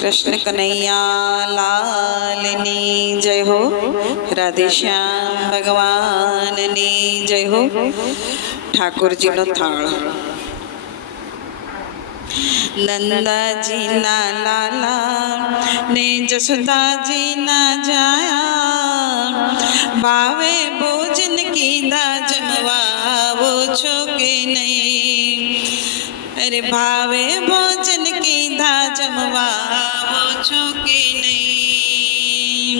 कृष्ण कन्हैया, लाल नी, जय हो। राधे श्याम, भगवान नी, जय हो। ठाकुर जी नो थाल नंदा जी ना लाला ने जसुदा जी ना जाया। बावे भोजन की दा जमवा, वो छोके नहीं। अरे भावे भोजन की दा जमवा चुकी नहीं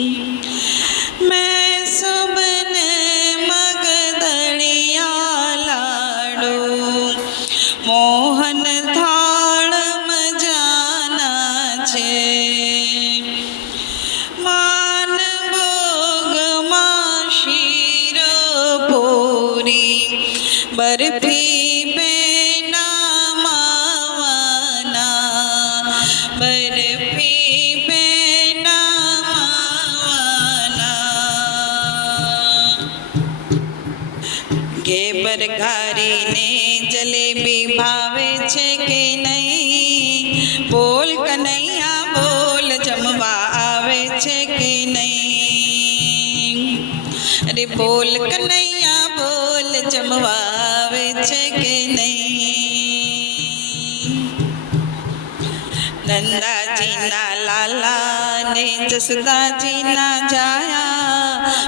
मैं सब ने मगदड़िया लाडू मोहन थाड़ में जाना छे मान भोग माशीर पूरी छे के नहीं? बोल कन्हैया, बोल जमवा आवे छे के नहीं? अरे बोल कन्हैया, बोल जमवा आवे छे के नहीं? नंदा जी ना, लाला ने जसदा जी ना जाया,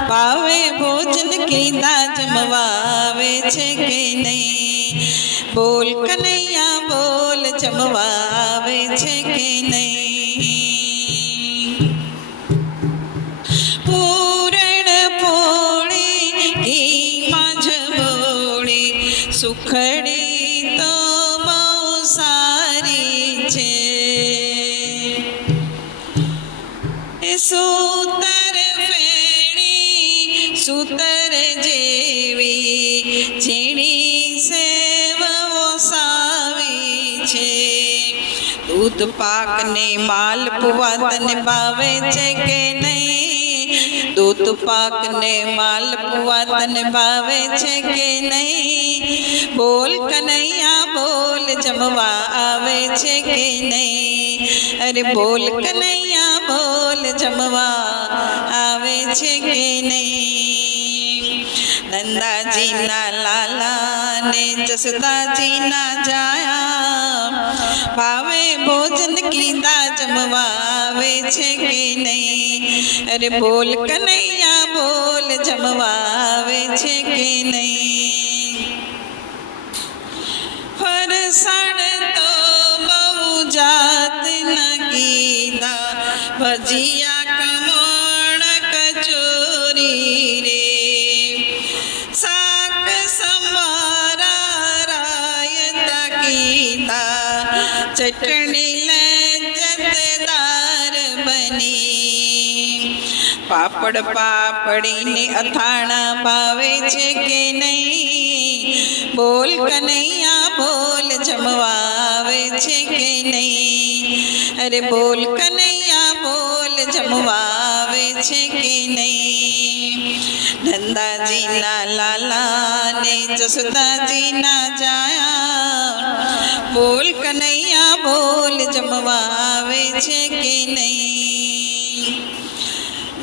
पावे भोजन की ना जमवावे छे के नहीं? बोल कन्हैया આવે છે કે નહીં પૂરણ પોળી ઘીમાં જબોળી સુખડી દૂધ પાક ને માલ પુવા તને ભાવે છે કે નહીં? દૂધ પાક ને માલ પુવા તને ભાવે છે કે નહીં? બોલ કનૈયા, બોલ જમવા આવે છે કે નહીં? અરે બોલ કનૈયા, બોલ જમવા આવે છે કે નહીં? નંદાજીના લાલા ને જસદાજીના જાયા ભાવે ભોજન કીધા જમવાવે છે કે નહીં? અરે બોલ કનૈયા, બોલ જમવાવે છે કે નહીં? ફરસાણ ચટણી લજ્જતદાર બની પાપડ પાપડીને અથાણા ભાવે છે કે નહીં બોલ કનૈયા બોલ જમવા આવે છે કે નહીં અરે બોલ કનૈયા બોલ જમવા આવે છે કે નહીં નંદાજીના લાલા ને જસુદાજીના જાયા બોલ કનૈયા બોલ જમવા આવે છે કે નહીં?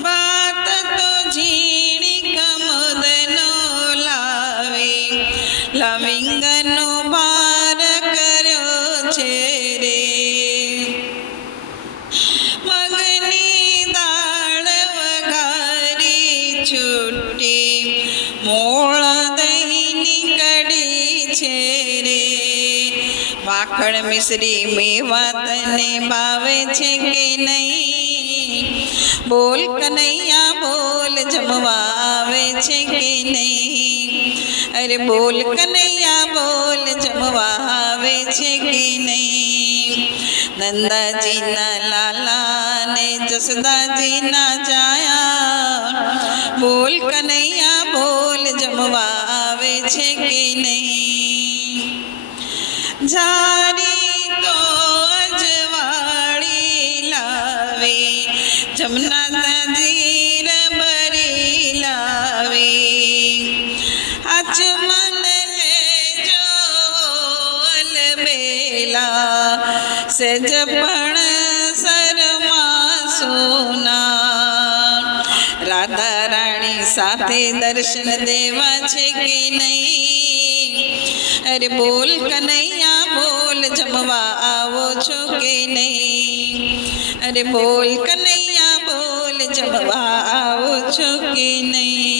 વાત તો ઝીણી કમદનો લાવે. લવિંગનો ભાર કર્યો છે. માખણ મિશ્રી મેવા તને ભાવે છે કે નહીં બોલ કનૈયા બોલ જમવા આવે છે કે નહીં અરે બોલ કનૈયા બોલ જમવા આવે છે કે નહીં નંદાજીના લાલા ને જસદાજીના જાયા બોલ કનૈયા બોલ જમવા આવે છે કે નહીં જારી સેજ પણ સર સોના રાધા રાણી સાથે દર્શન દેવા છે કે નહીં? અરે બોલ કનૈયા, બોલ જમવા આવો છો કે નહીં? અરે બોલ કનૈયા, બોલ જમવા આવો છો કે નહીં?